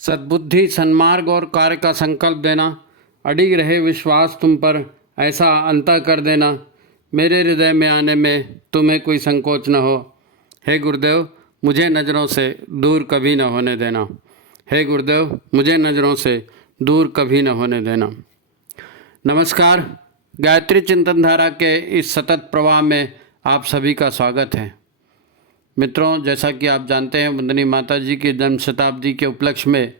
सद्बुद्धि, सन्मार्ग और कार्य का संकल्प देना, अडिग रहे विश्वास तुम पर, ऐसा अंतः कर देना, मेरे हृदय में आने में तुम्हें कोई संकोच न हो। हे गुरुदेव, मुझे नज़रों से दूर कभी न होने देना। हे गुरुदेव, मुझे नज़रों से दूर कभी न होने देना। नमस्कार, गायत्री चिंतन धारा के इस सतत प्रवाह में आप सभी का स्वागत है। मित्रों, जैसा कि आप जानते हैं, वंदनीय माता जी की जन्म शताब्दी के उपलक्ष्य में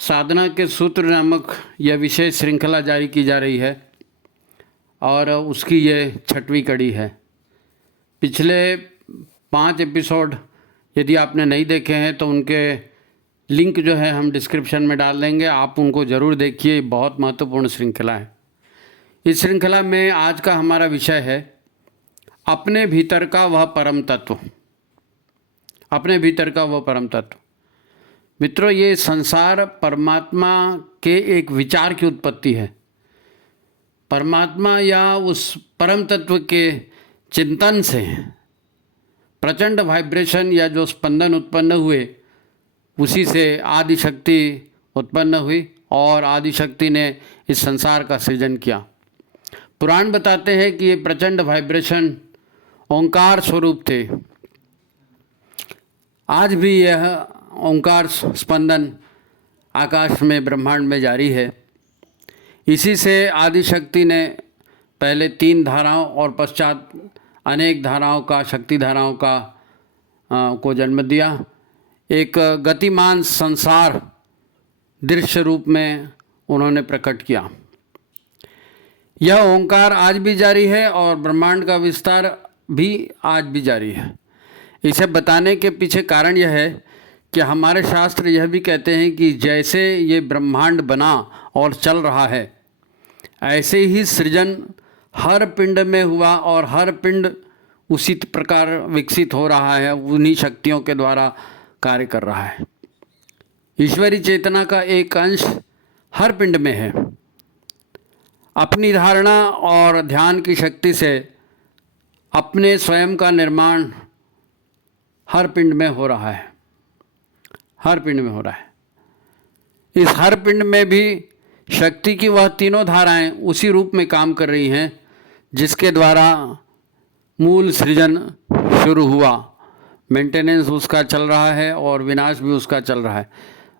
साधना के सूत्र नामक यह विशेष श्रृंखला जारी की जा रही है और उसकी ये 6वीं कड़ी है। पिछले 5 एपिसोड यदि आपने नहीं देखे हैं तो उनके लिंक जो है हम डिस्क्रिप्शन में डाल देंगे, आप उनको ज़रूर देखिए। बहुत महत्वपूर्ण श्रृंखला है। इस श्रृंखला में आज का हमारा विषय है अपने भीतर का वह परम तत्व। अपने भीतर का वह परम तत्व। मित्रों, ये संसार परमात्मा के एक विचार की उत्पत्ति है। परमात्मा या उस परम तत्व के चिंतन से प्रचंड वाइब्रेशन या जो स्पंदन उत्पन्न हुए, उसी से आदि शक्ति उत्पन्न हुई और आदि शक्ति ने इस संसार का सृजन किया। पुराण बताते हैं कि ये प्रचंड वाइब्रेशन ओंकार स्वरूप थे। आज भी यह ओंकार स्पंदन आकाश में, ब्रह्मांड में जारी है। इसी से आदि शक्ति ने पहले 3 धाराओं और पश्चात अनेक धाराओं का, शक्ति धाराओं का को जन्म दिया। एक गतिमान संसार दृश्य रूप में उन्होंने प्रकट किया। यह ओंकार आज भी जारी है और ब्रह्मांड का विस्तार भी आज भी जारी है। इसे बताने के पीछे कारण यह है कि हमारे शास्त्र यह भी कहते हैं कि जैसे ये ब्रह्मांड बना और चल रहा है, ऐसे ही सृजन हर पिंड में हुआ और हर पिंड उसी प्रकार विकसित हो रहा है, उन्हीं शक्तियों के द्वारा कार्य कर रहा है। ईश्वरी चेतना का एक अंश हर पिंड में है। अपनी धारणा और ध्यान की शक्ति से अपने स्वयं का निर्माण हर पिंड में हो रहा है। हर पिंड में हो रहा है। इस हर पिंड में भी शक्ति की वह तीनों धाराएं उसी रूप में काम कर रही हैं जिसके द्वारा मूल सृजन शुरू हुआ। मेंटेनेंस उसका चल रहा है और विनाश भी उसका चल रहा है।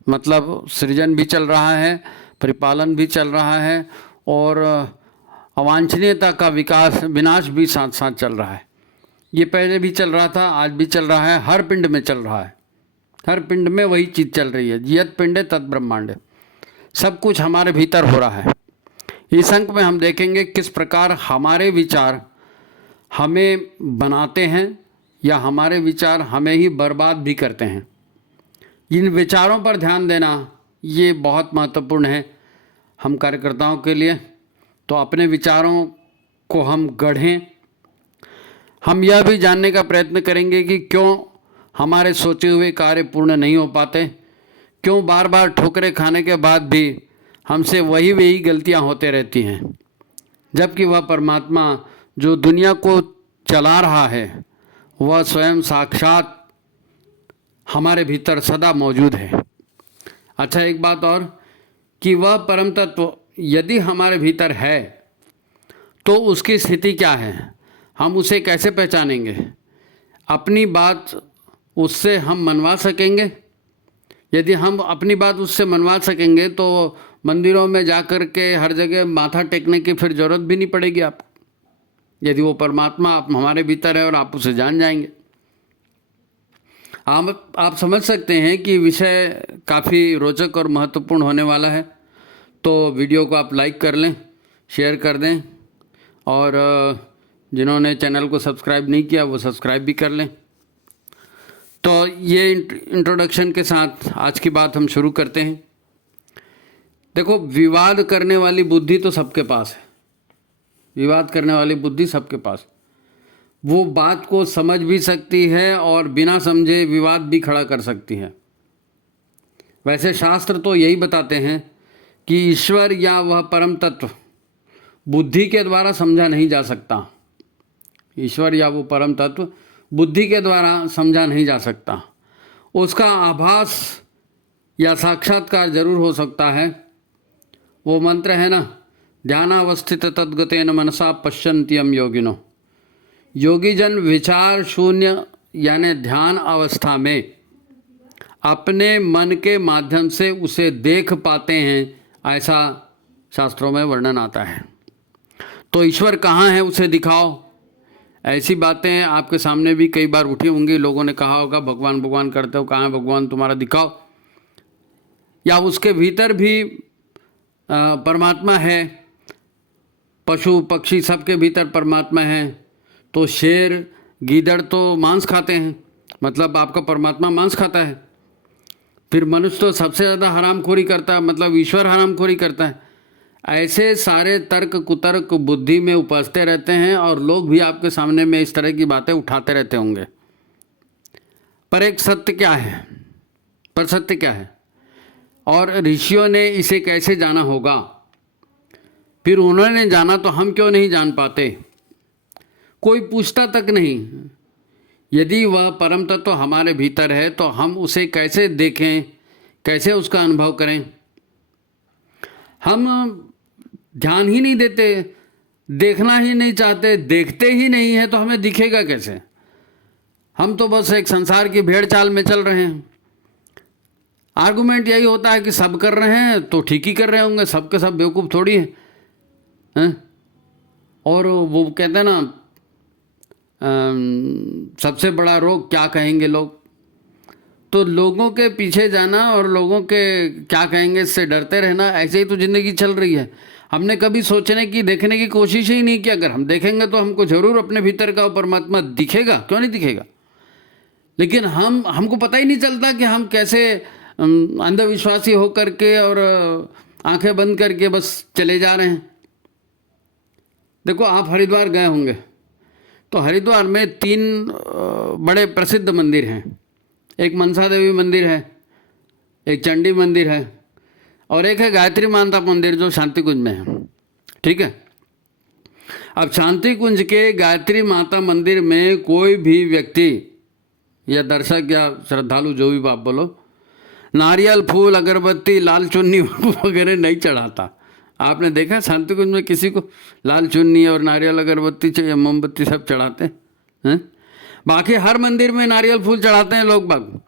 मतलब सृजन भी चल रहा है, परिपालन भी चल रहा है और अवांछनीयता का विनाश भी साथ साथ चल रहा है। ये पहले भी चल रहा था, आज भी चल रहा है, हर पिंड में चल रहा है। हर पिंड में वही चीज़ चल रही है। यत् पिंडे तत् ब्रह्मांडे। सब कुछ हमारे भीतर हो रहा है। इस अंक में हम देखेंगे किस प्रकार हमारे विचार हमें बनाते हैं या हमारे विचार हमें ही बर्बाद भी करते हैं। इन विचारों पर ध्यान देना ये बहुत महत्वपूर्ण है हम कार्यकर्ताओं के लिए। तो अपने विचारों को हम गढ़ें। हम यह भी जानने का प्रयत्न करेंगे कि क्यों हमारे सोचे हुए कार्य पूर्ण नहीं हो पाते, क्यों बार बार ठोकरें खाने के बाद भी हमसे वही गलतियां होते रहती हैं, जबकि वह परमात्मा जो दुनिया को चला रहा है वह स्वयं साक्षात हमारे भीतर सदा मौजूद है। अच्छा, एक बात और कि वह परम तत्व यदि हमारे भीतर है तो उसकी स्थिति क्या है, हम उसे कैसे पहचानेंगे? अपनी बात उससे हम मनवा सकेंगे? यदि हम अपनी बात उससे मनवा सकेंगे तो मंदिरों में जाकर के हर जगह माथा टेकने की फिर ज़रूरत भी नहीं पड़ेगी आपको, यदि वो परमात्मा आप हमारे भीतर है और आप उसे जान जाएंगे। आप समझ सकते हैं कि विषय काफ़ी रोचक और महत्वपूर्ण होने वाला है। तो वीडियो को आप लाइक कर लें, शेयर कर दें और जिन्होंने चैनल को सब्सक्राइब नहीं किया वो सब्सक्राइब भी कर लें। तो ये इंट्रोडक्शन के साथ आज की बात हम शुरू करते हैं। देखो, विवाद करने वाली बुद्धि तो सबके पास है। विवाद करने वाली बुद्धि सबके पास। वो बात को समझ भी सकती है और बिना समझे विवाद भी खड़ा कर सकती है। वैसे शास्त्र तो यही बताते हैं कि ईश्वर या वह परम तत्व बुद्धि के द्वारा समझा नहीं जा सकता। ईश्वर या वो परम तत्व बुद्धि के द्वारा समझा नहीं जा सकता। उसका आभास या साक्षात्कार जरूर हो सकता है। वो मंत्र है ना, ध्यानावस्थित तद्गतेन मनसा पश्यन्त्यम योगिनो। योगी जन विचार शून्य यानी ध्यान अवस्था में अपने मन के माध्यम से उसे देख पाते हैं, ऐसा शास्त्रों में वर्णन आता है। तो ईश्वर कहाँ है उसे दिखाओ, ऐसी बातें आपके सामने भी कई बार उठी होंगी। लोगों ने कहा होगा भगवान भगवान करते हो, कहाँ है भगवान तुम्हारा, दिखाओ। या उसके भीतर भी परमात्मा है, पशु पक्षी सबके भीतर परमात्मा है। तो शेर गीदड़ तो मांस खाते हैं, मतलब आपका परमात्मा मांस खाता है। फिर मनुष्य तो सबसे ज़्यादा हरामखोरी करता है, मतलब ईश्वर हरामखोरी करता है। ऐसे सारे तर्क कुतर्क बुद्धि में उपजते रहते हैं और लोग भी आपके सामने में इस तरह की बातें उठाते रहते होंगे। पर एक सत्य क्या है, पर सत्य क्या है और ऋषियों ने इसे कैसे जाना होगा, फिर उन्होंने जाना तो हम क्यों नहीं जान पाते। कोई पूछता तक नहीं। यदि वह परम तत्व तो हमारे भीतर है तो हम उसे कैसे देखें, कैसे उसका अनुभव करें। हम ध्यान ही नहीं देते, देखना ही नहीं चाहते, देखते ही नहीं है तो हमें दिखेगा कैसे। हम तो बस एक संसार की भेड़ चाल में चल रहे हैं। आर्गुमेंट यही होता है कि सब कर रहे हैं तो ठीक ही कर रहे होंगे, सब के सब बेवकूफ़ थोड़ी हैं। और वो कहते हैं ना, सबसे बड़ा रोग क्या कहेंगे लोग। तो लोगों के पीछे जाना और लोगों के क्या कहेंगे इससे डरते रहना, ऐसे ही तो ज़िंदगी चल रही है। हमने कभी सोचने की, देखने की कोशिश ही नहीं की। अगर हम देखेंगे तो हमको ज़रूर अपने भीतर का परमात्मा दिखेगा, क्यों नहीं दिखेगा। लेकिन हमको पता ही नहीं चलता कि हम कैसे अंधविश्वासी होकर के और आंखें बंद करके बस चले जा रहे हैं। देखो, आप हरिद्वार गए होंगे तो हरिद्वार में 3 बड़े प्रसिद्ध मंदिर हैं। एक मनसा देवी मंदिर है, एक चंडी मंदिर है और एक है गायत्री माता मंदिर जो शांति कुंज में है। ठीक है। अब शांति कुंज के गायत्री माता मंदिर में कोई भी व्यक्ति या दर्शक या श्रद्धालु जो भी आप बोलो, नारियल फूल अगरबत्ती लाल चुन्नी वगैरह नहीं चढ़ाता। आपने देखा शांति कुंज में किसी को लाल चुन्नी और नारियल अगरबत्ती चाहिए, मोमबत्ती सब चढ़ाते हैं। बाकी हर मंदिर में नारियल फूल चढ़ाते हैं लोग बाग।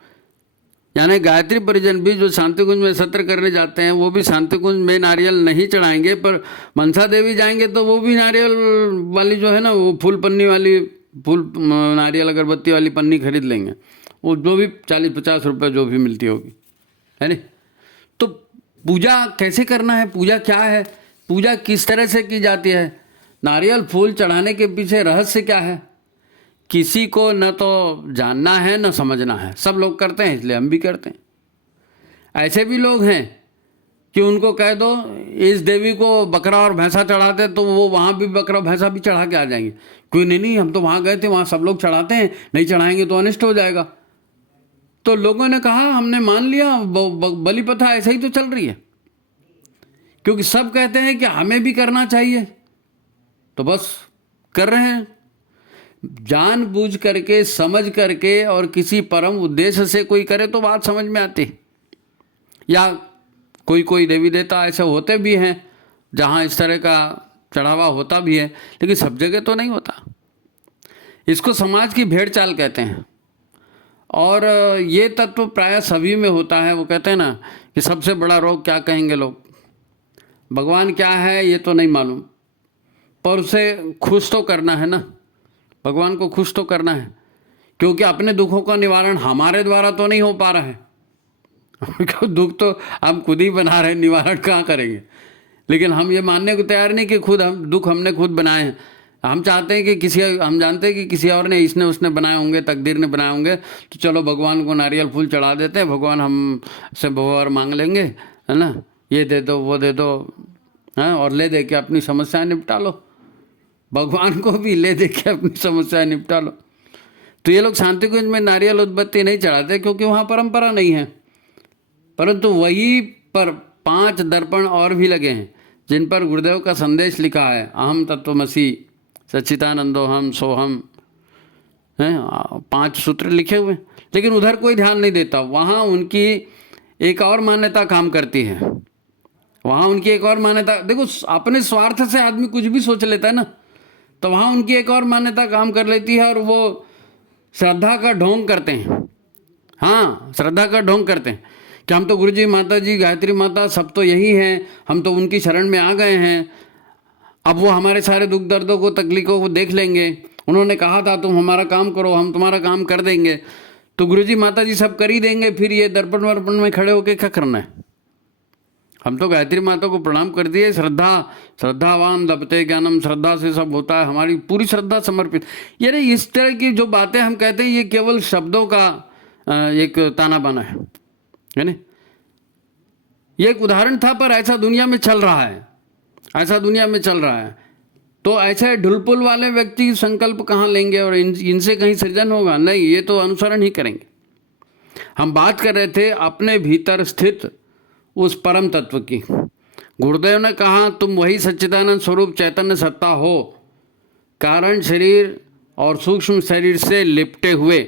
यानी गायत्री परिजन भी जो शांति कुंज में सत्र करने जाते हैं वो भी शांति कुंज में नारियल नहीं चढ़ाएंगे, पर मनसा देवी जाएंगे तो वो भी नारियल वाली जो है ना, वो फूल पन्नी वाली, फूल नारियल अगरबत्ती वाली पन्नी खरीद लेंगे। वो जो भी 40-50 रुपये जो भी मिलती होगी, है नहीं। तो पूजा कैसे करना है, पूजा क्या है, पूजा किस तरह से की जाती है, नारियल फूल चढ़ाने के पीछे रहस्य क्या है, किसी को न तो जानना है न समझना है। सब लोग करते हैं इसलिए हम भी करते हैं। ऐसे भी लोग हैं कि उनको कह दो इस देवी को बकरा और भैंसा चढ़ाते, तो वो वहाँ भी बकरा भैंसा भी चढ़ा के आ जाएंगे। कोई नहीं, हम तो वहाँ गए थे, वहाँ सब लोग चढ़ाते हैं, नहीं चढ़ाएंगे तो अनिष्ट हो जाएगा। तो लोगों ने कहा हमने मान लिया, बलि प्रथा ऐसे ही तो चल रही है, क्योंकि सब कहते हैं कि हमें भी करना चाहिए तो बस कर रहे हैं। जानबूझ करके, समझ करके और किसी परम उद्देश्य से कोई करे तो बात समझ में आती। या कोई देवी देवता ऐसे होते भी हैं जहाँ इस तरह का चढ़ावा होता भी है, लेकिन सब जगह तो नहीं होता। इसको समाज की भेड़ चाल कहते हैं और ये तत्व प्राय सभी में होता है। वो कहते हैं ना कि सबसे बड़ा रोग क्या कहेंगे लोग, भगवान क्या है ये तो नहीं मालूम, पर उसे खुश तो करना है ना, भगवान को खुश तो करना है, क्योंकि अपने दुखों का निवारण हमारे द्वारा तो नहीं हो पा रहा है। क्यों, दुख तो हम खुद ही बना रहे हैं, निवारण कहाँ करेंगे। लेकिन हम ये मानने को तैयार नहीं कि दुख हमने खुद बनाए हैं। हम चाहते हैं कि हम जानते हैं कि किसी और ने, इसने उसने बनाए होंगे, तकदीर ने बनाए होंगे, तो चलो भगवान को नारियल फूल चढ़ा देते हैं, भगवान हमसे वर मांग लेंगे, है ना, ये दे दो वो दे दो, हाँ, और ले दे के अपनी समस्याएं निपटा लो। भगवान को भी ले दे के अपनी समस्याएं निपटा लो। तो ये लोग शांति कुंज में नारियल उद्बत्ती नहीं चढ़ाते क्योंकि वहाँ परंपरा नहीं है। परंतु वही पर 5 दर्पण और भी लगे हैं जिन पर गुरुदेव का संदेश लिखा है, अहम तत्वमसि सच्चिदानंदोहम सोहम, हैं 5 सूत्र लिखे हुए, लेकिन उधर कोई ध्यान नहीं देता। वहाँ उनकी एक और मान्यता काम करती है, वहाँ उनकी एक और मान्यता। देखो, अपने स्वार्थ से आदमी कुछ भी सोच लेता है ना, तो वहाँ उनकी एक और मान्यता काम कर लेती है और वो श्रद्धा का ढोंग करते हैं। हाँ, श्रद्धा का ढोंग करते हैं कि हम तो गुरु जी, माता जी, गायत्री माता सब तो यही हैं, हम तो उनकी शरण में आ गए हैं, अब वो हमारे सारे दुख दर्दों को, तकलीफ़ों को देख लेंगे। उन्होंने कहा था तुम हमारा काम करो, हम तुम्हारा काम कर देंगे, तो गुरु जी, माता जी सब कर ही देंगे, फिर ये दर्पण वर्पण में खड़े होकर क्या करना है। हम तो गायत्री माता को प्रणाम कर दिए, श्रद्धावान लभते ज्ञानम, श्रद्धा से सब होता है, हमारी पूरी श्रद्धा समर्पित। यानी इस तरह की जो बातें हम कहते हैं, ये केवल शब्दों का एक ताना बाना है ना। ये एक उदाहरण था, पर ऐसा दुनिया में चल रहा है, ऐसा दुनिया में चल रहा है। तो ऐसे ढुलपुल वाले व्यक्ति संकल्प कहाँ लेंगे और इनसे कहीं सृजन होगा? नहीं, ये तो अनुसरण ही करेंगे। हम बात कर रहे थे अपने भीतर स्थित उस परम तत्व की। गुरुदेव ने कहा तुम वही सच्चिदानंद स्वरूप चैतन्य सत्ता हो, कारण शरीर और सूक्ष्म शरीर से लिपटे हुए।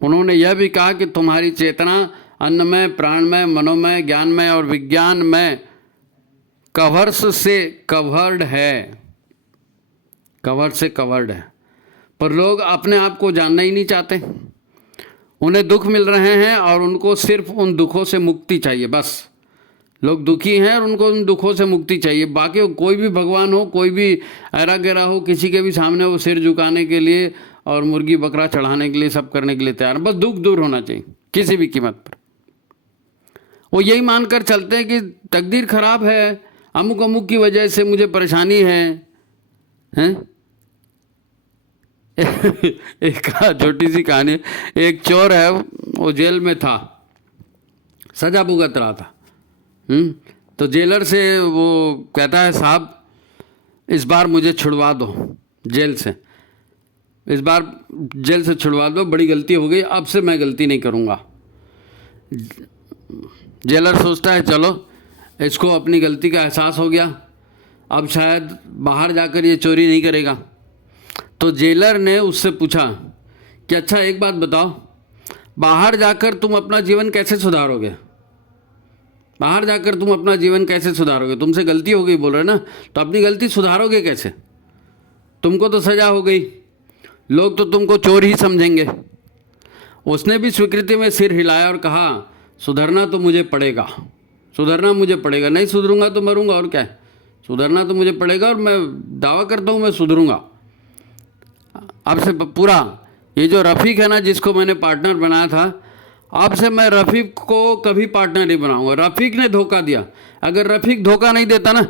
उन्होंने यह भी कहा कि तुम्हारी चेतना अन्नमय, प्राणमय, मनोमय, ज्ञानमय और विज्ञानमय कवर्स से कवर्ड है, कवर से कवर्ड है। पर लोग अपने आप को जानना ही नहीं चाहते। उन्हें दुख मिल रहे हैं और उनको सिर्फ उन दुखों से मुक्ति चाहिए। बस लोग दुखी हैं और उनको उन दुखों से मुक्ति चाहिए। बाकी कोई भी भगवान हो, कोई भी ऐरा गैरा हो, किसी के भी सामने वो सिर झुकाने के लिए और मुर्गी बकरा चढ़ाने के लिए, सब करने के लिए तैयार है। बस दुख दूर होना चाहिए किसी भी कीमत पर। वो यही मानकर चलते हैं कि तकदीर खराब है, अमुक अमुक की वजह से मुझे परेशानी है, हैं? एक छोटी सी कहानी, एक चोर है, वो जेल में था, सजा भुगत रहा था। तो जेलर से वो कहता है साहब इस बार मुझे छुड़वा दो जेल से, इस बार जेल से छुड़वा दो, बड़ी गलती हो गई, अब से मैं गलती नहीं करूँगा। जेलर सोचता है चलो इसको अपनी गलती का एहसास हो गया, अब शायद बाहर जाकर ये चोरी नहीं करेगा। तो जेलर ने उससे पूछा कि अच्छा एक बात बताओ, बाहर जाकर तुम अपना जीवन कैसे सुधारोगे? बाहर जाकर तुम अपना जीवन कैसे सुधारोगे? तुमसे गलती हो गई बोल रहे ना, तो अपनी गलती सुधारोगे कैसे? तुमको तो सज़ा हो गई, लोग तो तुमको चोर ही समझेंगे। उसने भी स्वीकृति में सिर हिलाया और कहा सुधरना तो मुझे पड़ेगा, सुधरना मुझे पड़ेगा, नहीं सुधरूंगा तो मरूंगा, और क्या है, सुधरना तो मुझे पड़ेगा और मैं दावा करता हूँ मैं सुधरूंगा। अब से पूरा ये जो रफ़ीक है ना, जिसको मैंने पार्टनर बनाया था, अब से मैं रफ़ीक को कभी पार्टनर नहीं बनाऊंगा। रफ़ीक ने धोखा दिया, अगर रफ़ीक धोखा नहीं देता ना,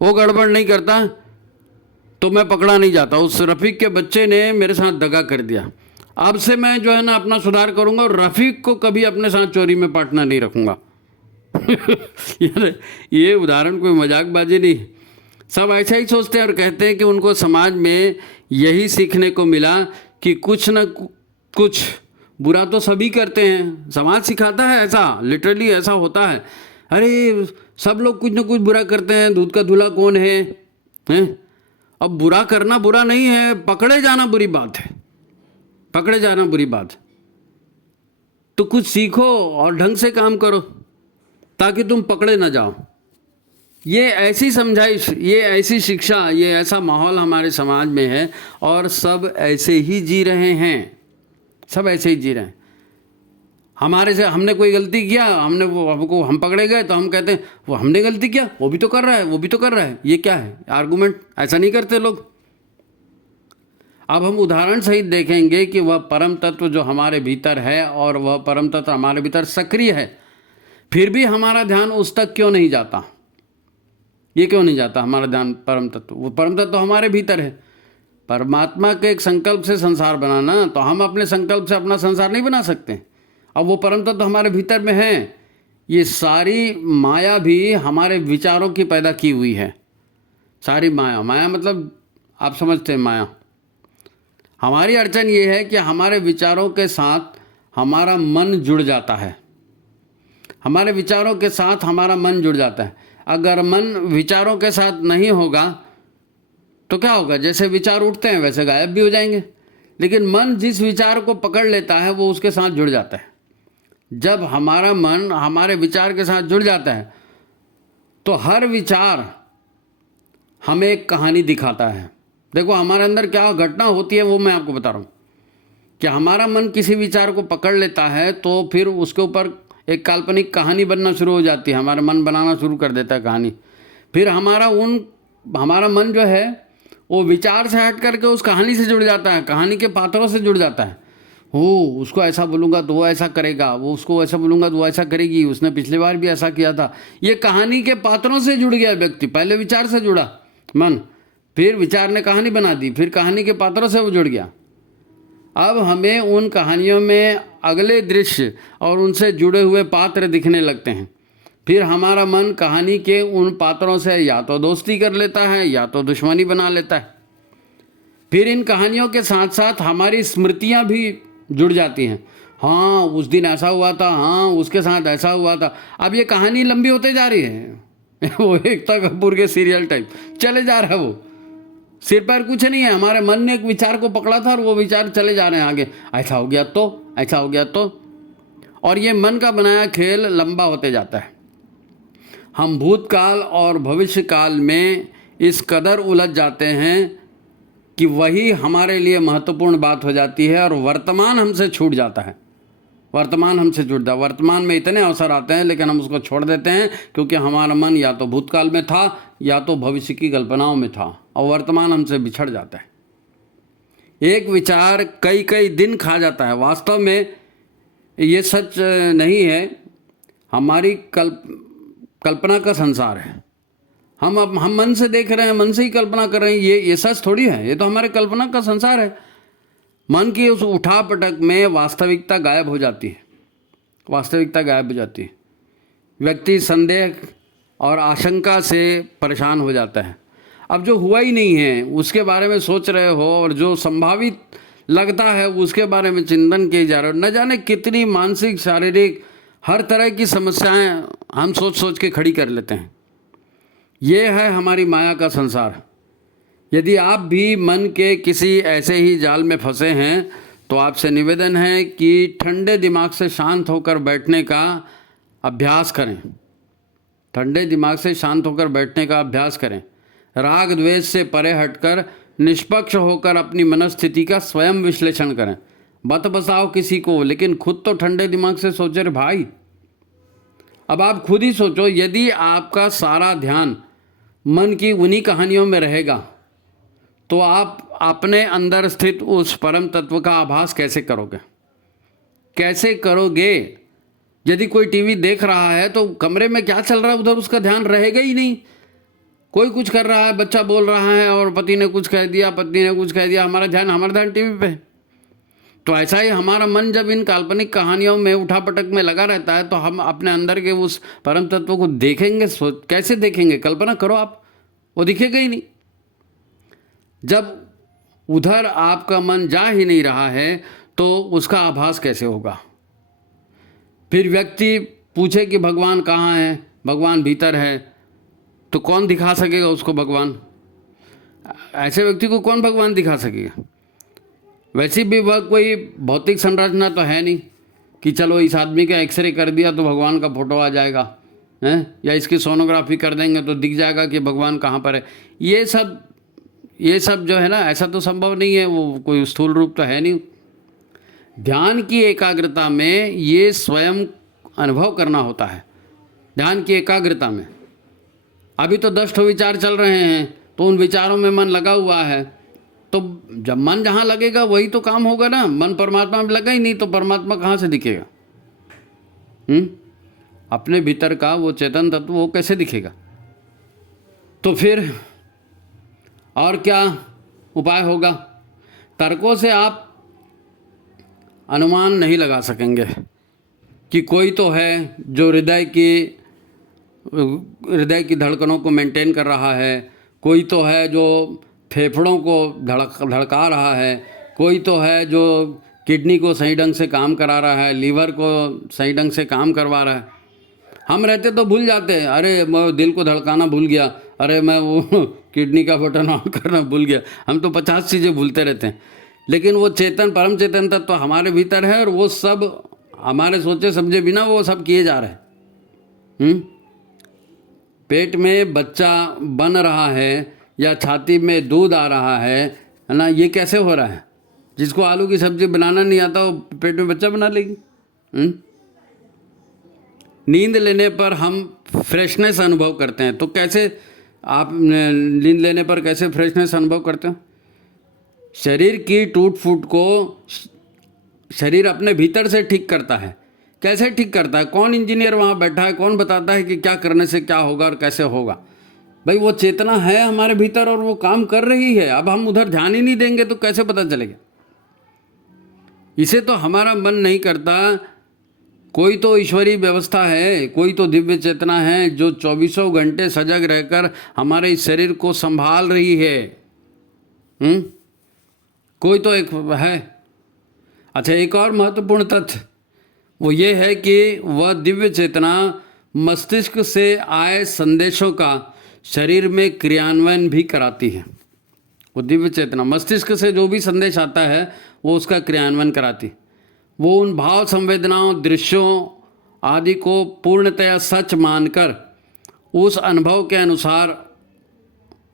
वो गड़बड़ नहीं करता, तो मैं पकड़ा नहीं जाता। उस रफ़ीक के बच्चे ने मेरे साथ दगा कर दिया। अब से मैं जो है ना अपना सुधार करूंगा और रफ़ीक को कभी अपने साथ चोरी में पार्टनर नहीं रखूंगा। ये उदाहरण कोई मजाकबाजी नहीं। सब ऐसा ही सोचते हैं और कहते हैं कि उनको समाज में यही सीखने को मिला कि कुछ न कुछ बुरा तो सभी करते हैं, समाज सिखाता है ऐसा, लिटरली ऐसा होता है। अरे सब लोग कुछ न कुछ बुरा करते हैं, दूध का धुला कौन है, हैं? अब बुरा करना बुरा नहीं है, पकड़े जाना बुरी बात है, पकड़े जाना बुरी बात है। तो कुछ सीखो और ढंग से काम करो ताकि तुम पकड़े ना जाओ। ये ऐसी समझाइश, ये ऐसी शिक्षा, ये ऐसा माहौल हमारे समाज में है और सब ऐसे ही जी रहे हैं, सब ऐसे ही जी रहे हैं। हमारे से हमने कोई गलती किया, हमने वो हमको हम पकड़े गए तो हम कहते हैं वो हमने गलती किया, वो भी तो कर रहा है, वो भी तो कर रहा है। ये क्या है आर्गूमेंट? ऐसा नहीं करते लोग। अब हम उदाहरण सहित देखेंगे कि वह परम तत्व जो हमारे भीतर है और वह परम तत्व हमारे भीतर सक्रिय है, फिर भी हमारा ध्यान उस तक क्यों नहीं जाता? ये क्यों नहीं जाता हमारा ध्यान परम तत्व? वो परम तत्व हमारे भीतर है। परमात्मा के एक संकल्प से संसार बनाना, तो हम अपने संकल्प से अपना संसार नहीं बना सकते। अब वो परम तत्व हमारे भीतर में है। ये सारी माया भी हमारे विचारों की पैदा की हुई है। सारी माया, माया मतलब आप समझते हैं माया। हमारी अड़चन ये है कि हमारे विचारों के साथ हमारा मन जुड़ जाता है, हमारे विचारों के साथ हमारा मन जुड़ जाता है। अगर मन विचारों के साथ नहीं होगा तो क्या होगा? जैसे विचार उठते हैं वैसे गायब भी हो जाएंगे। लेकिन मन जिस विचार को पकड़ लेता है वो उसके साथ जुड़ जाता है। जब हमारा मन हमारे विचार के साथ जुड़ जाता है तो हर विचार हमें एक कहानी दिखाता है। देखो हमारे अंदर क्या घटना होती है वो मैं आपको बता रहा हूँ कि हमारा मन किसी विचार को पकड़ लेता है तो फिर उसके ऊपर एक काल्पनिक कहानी बनना शुरू हो जाती है। हमारा मन बनाना शुरू कर देता है कहानी। फिर हमारा मन जो है वो विचार से हट करके उस कहानी से जुड़ जाता है, कहानी के पात्रों से जुड़ जाता है। हो उसको ऐसा बोलूँगा तो वो ऐसा करेगा, वो उसको ऐसा बोलूँगा तो वो ऐसा करेगी, उसने पिछली बार भी ऐसा किया था। ये कहानी के पात्रों से जुड़ गया व्यक्ति। पहले विचार से जुड़ा मन, फिर विचार ने कहानी बना दी, फिर कहानी के पात्रों से वो जुड़ गया। अब हमें उन कहानियों में अगले दृश्य और उनसे जुड़े हुए पात्र दिखने लगते हैं। फिर हमारा मन कहानी के उन पात्रों से या तो दोस्ती कर लेता है या तो दुश्मनी बना लेता है। फिर इन कहानियों के साथ साथ हमारी स्मृतियां भी जुड़ जाती हैं। हाँ उस दिन ऐसा हुआ था, हाँ उसके साथ ऐसा हुआ था। अब ये कहानी लंबी होते जा रही है वो एकता कपूर के सीरियल टाइप चले जा रहा है। वो सिर पैर कुछ नहीं है, हमारे मन ने एक विचार को पकड़ा था और वो विचार चले जा रहे हैं आगे। ऐसा हो गया तो, ऐसा हो गया तो, और ये मन का बनाया खेल लंबा होते जाता है। हम भूतकाल और भविष्य काल में इस कदर उलझ जाते हैं कि वही हमारे लिए महत्वपूर्ण बात हो जाती है और वर्तमान हमसे छूट जाता है। वर्तमान हमसे जुड़ जाता है। वर्तमान में इतने अवसर आते हैं लेकिन हम उसको छोड़ देते हैं क्योंकि हमारा मन या तो भूतकाल में था या तो भविष्य की कल्पनाओं में था और वर्तमान हमसे बिछड़ जाता है। एक विचार कई कई दिन खा जाता है। वास्तव में ये सच नहीं है, हमारी कल्पना का संसार है। हम मन से देख रहे हैं, मन से ही कल्पना कर रहे हैं। ये सच थोड़ी है, ये तो हमारे कल्पना का संसार है। मन की उस उठापटक में वास्तविकता गायब हो जाती है। वास्तविकता गायब हो जाती है। व्यक्ति संदेह और आशंका से परेशान हो जाता है। अब जो हुआ ही नहीं है उसके बारे में सोच रहे हो और जो संभावित लगता है उसके बारे में चिंतन किए जा रहे हो। न जाने कितनी मानसिक, शारीरिक, हर तरह की समस्याएं हम सोच सोच के खड़ी कर लेते हैं। ये है हमारी माया का संसार। यदि आप भी मन के किसी ऐसे ही जाल में फंसे हैं तो आपसे निवेदन है कि ठंडे दिमाग से शांत होकर बैठने का अभ्यास करें। ठंडे दिमाग से शांत होकर बैठने का अभ्यास करें। राग द्वेष से परे हटकर निष्पक्ष होकर अपनी मनस्थिति का स्वयं विश्लेषण करें। मत बसाओ किसी को, लेकिन खुद तो ठंडे दिमाग से सोचे रे भाई। अब आप खुद ही सोचो, यदि आपका सारा ध्यान मन की उन्हीं कहानियों में रहेगा तो आप अपने अंदर स्थित उस परम तत्व का आभास कैसे करोगे? कैसे करोगे? यदि कोई टीवी देख रहा है तो कमरे में क्या चल रहा है उधर उसका ध्यान रहेगा ही नहीं। कोई कुछ कर रहा है, बच्चा बोल रहा है और पति ने कुछ कह दिया, पत्नी ने कुछ कह दिया, हमारा ध्यान टीवी पे है। तो ऐसा ही हमारा मन जब इन काल्पनिक कहानियों में उठापटक में लगा रहता है तो हम अपने अंदर के उस परम तत्व को देखेंगे कैसे देखेंगे? कल्पना करो आप, वो दिखेगा ही नहीं। जब उधर आपका मन जा ही नहीं रहा है तो उसका आभास कैसे होगा? फिर व्यक्ति पूछे कि भगवान कहाँ है? भगवान भीतर है। तो कौन दिखा सकेगा उसको भगवान? ऐसे व्यक्ति को कौन भगवान दिखा सकेगा? वैसे भी वह कोई भौतिक संरचना तो है नहीं कि चलो इस आदमी का एक्सरे कर दिया तो भगवान का फोटो आ जाएगा, हैं? या इसकी सोनोग्राफी कर देंगे तो दिख जाएगा कि भगवान कहाँ पर है। ये सब जो है ना, ऐसा तो संभव नहीं है। वो कोई स्थूल रूप तो है नहीं। ध्यान की एकाग्रता में ये स्वयं अनुभव करना होता है। ध्यान की एकाग्रता में अभी तो 10 विचार चल रहे हैं तो उन विचारों में मन लगा हुआ है। तो जब मन जहाँ लगेगा वही तो काम होगा ना। मन परमात्मा में लगा ही नहीं तो परमात्मा कहाँ से दिखेगा? अपने भीतर का वो चेतन तत्व वो कैसे दिखेगा? तो फिर और क्या उपाय होगा? तर्कों से आप अनुमान नहीं लगा सकेंगे कि कोई तो है जो हृदय की धड़कनों को मेंटेन कर रहा है, कोई तो है जो फेफड़ों को धड़का रहा है, कोई तो है जो किडनी को सही ढंग से काम करा रहा है, लीवर को सही ढंग से काम करवा रहा है। हम रहते तो भूल जाते हैं, अरे मैं दिल को धड़काना भूल गया, अरे मैं वो किडनी का बटन ऑन करना भूल गया। हम तो 50 चीज़ें भूलते रहते हैं। लेकिन वो चेतन, परम चेतन तत्व तो हमारे भीतर है और वो सब हमारे सोचे समझे बिना वो सब किए जा रहे हैं। पेट में बच्चा बन रहा है या छाती में दूध आ रहा है ना, ये कैसे हो रहा है? जिसको आलू की सब्जी बनाना नहीं आता वो पेट में बच्चा बना लेगी। नींद लेने पर हम फ्रेशनेस अनुभव करते हैं, तो कैसे आप नींद लेने पर कैसे फ्रेशनेस अनुभव करते हो? शरीर की टूट फूट को शरीर अपने भीतर से ठीक करता है। कैसे ठीक करता है? कौन इंजीनियर वहाँ बैठा है? कौन बताता है कि क्या करने से क्या होगा और कैसे होगा? भाई वो चेतना है हमारे भीतर और वो काम कर रही है। अब हम उधर ध्यान ही नहीं देंगे तो कैसे पता चलेगा? इसे तो हमारा मन नहीं करता। कोई तो ईश्वरीय व्यवस्था है, कोई तो दिव्य चेतना है जो 24 घंटे सजग रहकर हमारे इस शरीर को संभाल रही है। कोई तो एक है। अच्छा, एक और महत्वपूर्ण तथ्य वो ये है कि वह दिव्य चेतना मस्तिष्क से आए संदेशों का शरीर में क्रियान्वयन भी कराती है। वो दिव्य चेतना मस्तिष्क से जो भी संदेश आता है वो उसका क्रियान्वयन कराती। वो उन भाव, संवेदनाओं, दृश्यों आदि को पूर्णतया सच मानकर उस अनुभव के अनुसार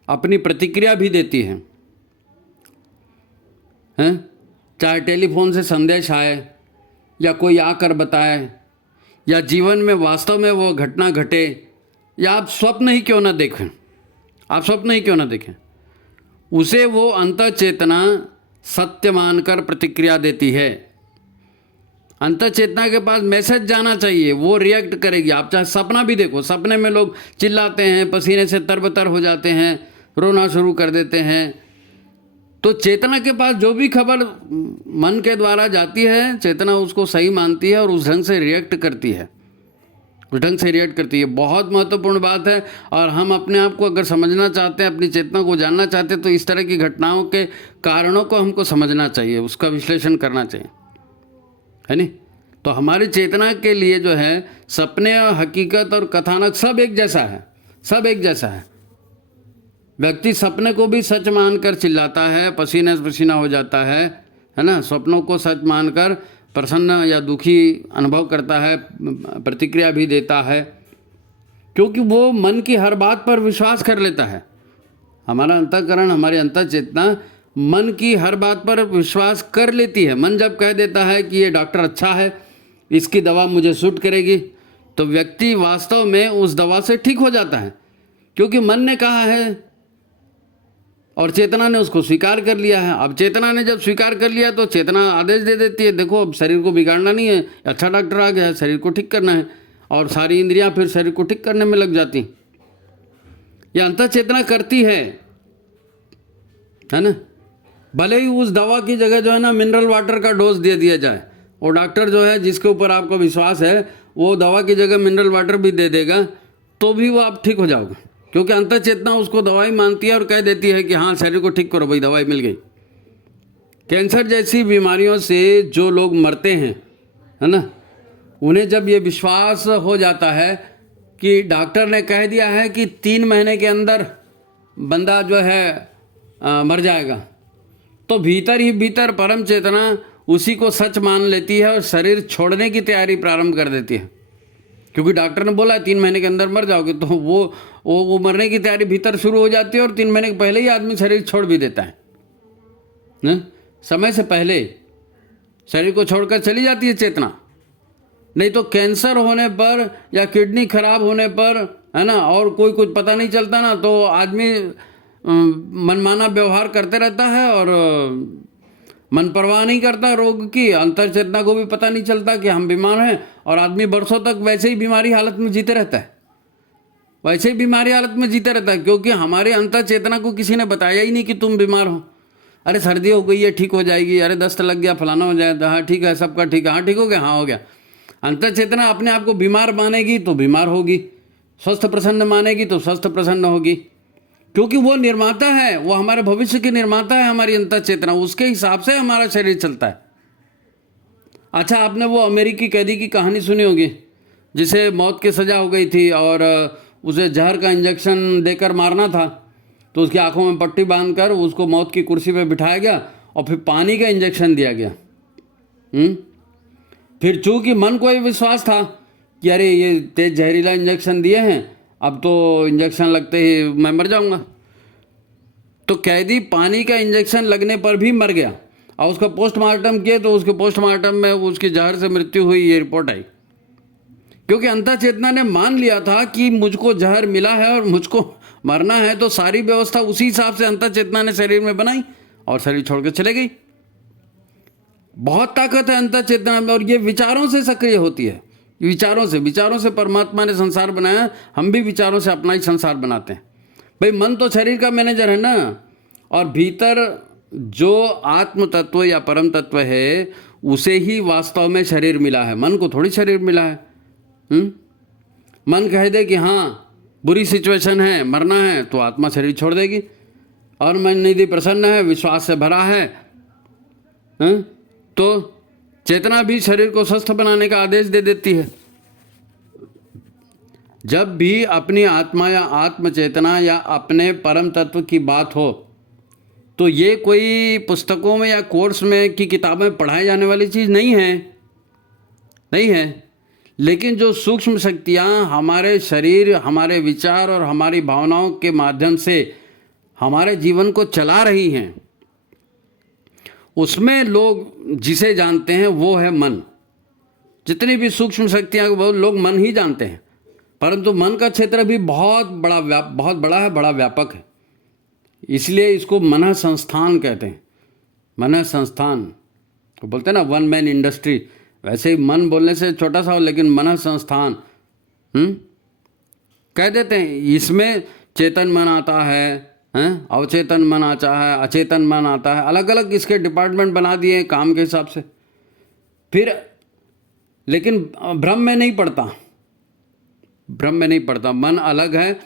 अपनी प्रतिक्रिया भी देती है। चाहे टेलीफोन से संदेश आए या कोई आकर बताए या जीवन में वास्तव में वो घटना घटे या आप स्वप्न ही क्यों ना देखें, उसे वो अंतःचेतना सत्य मानकर प्रतिक्रिया देती है। अंतःचेतना के पास मैसेज जाना चाहिए, वो रिएक्ट करेगी। आप चाहे सपना भी देखो, सपने में लोग चिल्लाते हैं, पसीने से तरबतर हो जाते हैं, रोना शुरू कर देते हैं, तो चेतना के पास जो भी खबर मन के द्वारा जाती है, चेतना उसको सही मानती है और उस ढंग से रिएक्ट करती है, बहुत महत्वपूर्ण बात है। और हम अपने आप को अगर समझना चाहते हैं, अपनी चेतना को जानना चाहते हैं, तो इस तरह की घटनाओं के कारणों को हमको समझना चाहिए, उसका विश्लेषण करना चाहिए, है नहीं? तो हमारी चेतना के लिए जो है सपने और हकीकत और कथानक सब एक जैसा है। व्यक्ति सपने को भी सच मानकर चिल्लाता है, पसीने से पसीना हो जाता है ना? स्वप्नों को सच मानकर प्रसन्न या दुखी अनुभव करता है, प्रतिक्रिया भी देता है, क्योंकि वो मन की हर बात पर विश्वास कर लेता है। हमारा अंतःकरण, हमारी अंतःचेतना मन की हर बात पर विश्वास कर लेती है। मन जब कह देता है कि ये डॉक्टर अच्छा है, इसकी दवा मुझे सूट करेगी, तो व्यक्ति वास्तव में उस दवा से ठीक हो जाता है, क्योंकि मन ने कहा है और चेतना ने उसको स्वीकार कर लिया है। अब चेतना ने जब स्वीकार कर लिया तो चेतना आदेश दे देती है, देखो अब शरीर को बिगाड़ना नहीं है, अच्छा डॉक्टर आ गया है, शरीर को ठीक करना है, और सारी इंद्रियां फिर शरीर को ठीक करने में लग जाती। ये अंतःचेतना करती है ना? भले ही उस दवा की जगह जो है ना मिनरल वाटर का डोज दे दिया जाए, और डॉक्टर जो है जिसके ऊपर आपको विश्वास है वो दवा की जगह मिनरल वाटर भी दे देगा, तो भी वो आप ठीक हो जाओगे, क्योंकि अंतःचेतना उसको दवाई मानती है और कह देती है कि हाँ शरीर को ठीक करो भाई, दवाई मिल गई। कैंसर जैसी बीमारियों से जो लोग मरते हैं, है ना, उन्हें जब ये विश्वास हो जाता है कि डॉक्टर ने कह दिया है कि 3 महीने के अंदर बंदा जो है मर जाएगा, तो भीतर ही भीतर परम चेतना उसी को सच मान लेती है और शरीर छोड़ने की तैयारी प्रारंभ कर देती है, क्योंकि डॉक्टर ने बोला है 3 महीने के अंदर मर जाओगे, तो वो मरने की तैयारी भीतर शुरू हो जाती है और 3 महीने के पहले ही आदमी शरीर छोड़ भी देता है ना? समय से पहले शरीर को छोड़कर चली जाती है चेतना। नहीं तो कैंसर होने पर या किडनी खराब होने पर, है ना, और कोई कुछ पता नहीं चलता ना, तो आदमी मनमाना व्यवहार करते रहता है और मन परवाह नहीं करता रोग की। अंतर्चेतना को भी पता नहीं चलता कि हम बीमार हैं, और आदमी बरसों तक वैसे ही बीमारी हालत में जीते रहता है, क्योंकि हमारे अंतर्चेतना को किसी ने बताया ही नहीं कि तुम बीमार हो। अरे सर्दी हो गई है, ठीक हो जाएगी, अरे दस्त लग गया, फलाना हो जाएगा, हाँ ठीक है, सबका ठीक है, हाँ ठीक हो गया, हाँ हो गया। अंतर्चेतना अपने आप को बीमार मानेगी तो बीमार होगी, स्वस्थ प्रसन्न मानेगी तो स्वस्थ प्रसन्न होगी, क्योंकि वो निर्माता है, वो हमारे भविष्य की निर्माता है हमारी अंतःचेतना, उसके हिसाब से हमारा शरीर चलता है। अच्छा, आपने वो अमेरिकी कैदी की कहानी सुनी होगी जिसे मौत की सज़ा हो गई थी और उसे जहर का इंजेक्शन देकर मारना था, तो उसकी आंखों में पट्टी बांधकर उसको मौत की कुर्सी पर बिठाया गया और फिर पानी का इंजेक्शन दिया गया। फिर चूंकि मन को ये विश्वास था कि अरे ये तेज जहरीला इंजेक्शन दिए हैं, अब तो इंजेक्शन लगते ही मैं मर जाऊंगा, तो कैदी पानी का इंजेक्शन लगने पर भी मर गया और उसका पोस्टमार्टम किए तो उसके पोस्टमार्टम में उसकी जहर से मृत्यु हुई, ये रिपोर्ट आई। क्योंकि अंतः चेतना ने मान लिया था कि मुझको जहर मिला है और मुझको मरना है, तो सारी व्यवस्था उसी हिसाब से अंतः चेतना ने शरीर में बनाई और शरीर छोड़ के चले गई। बहुत ताकत है अंतः चेतना में, और ये विचारों से सक्रिय होती है। विचारों से परमात्मा ने संसार बनाया, हम भी विचारों से अपना ही संसार बनाते हैं। भाई मन तो शरीर का मैनेजर है ना, और भीतर जो आत्म तत्व या परम तत्व है उसे ही वास्तव में शरीर मिला है, मन को थोड़ी शरीर मिला है। मन कह दे कि हाँ बुरी सिचुएशन है, मरना है, तो आत्मा शरीर छोड़ देगी। और मन निधि प्रसन्न है, विश्वास से भरा है, तो चेतना भी शरीर को स्वस्थ बनाने का आदेश दे देती है। जब भी अपनी आत्मा या आत्म चेतना या अपने परम तत्व की बात हो, तो ये कोई पुस्तकों में या कोर्स में की किताबें पढ़ाई जाने वाली चीज़ नहीं है। लेकिन जो सूक्ष्म शक्तियाँ हमारे शरीर, हमारे विचार और हमारी भावनाओं के माध्यम से हमारे जीवन को चला रही हैं, उसमें लोग जिसे जानते हैं वो है मन। जितनी भी सूक्ष्म शक्तियाँ वो लोग मन ही जानते हैं, परंतु मन का क्षेत्र भी बहुत बड़ा है, बड़ा व्यापक है। इसलिए इसको मन संस्थान कहते हैं। मन संस्थान तो बोलते हैं ना, वन मैन इंडस्ट्री। वैसे ही मन बोलने से छोटा सा हो, लेकिन मन संस्थान कह देते हैं। इसमें चेतन मन आता है, अवचेतन मन आता है, अचेतन मन आता है, अलग अलग इसके डिपार्टमेंट बना दिए हैं काम के हिसाब से। फिर लेकिन भ्रम में नहीं पड़ता। मन अलग है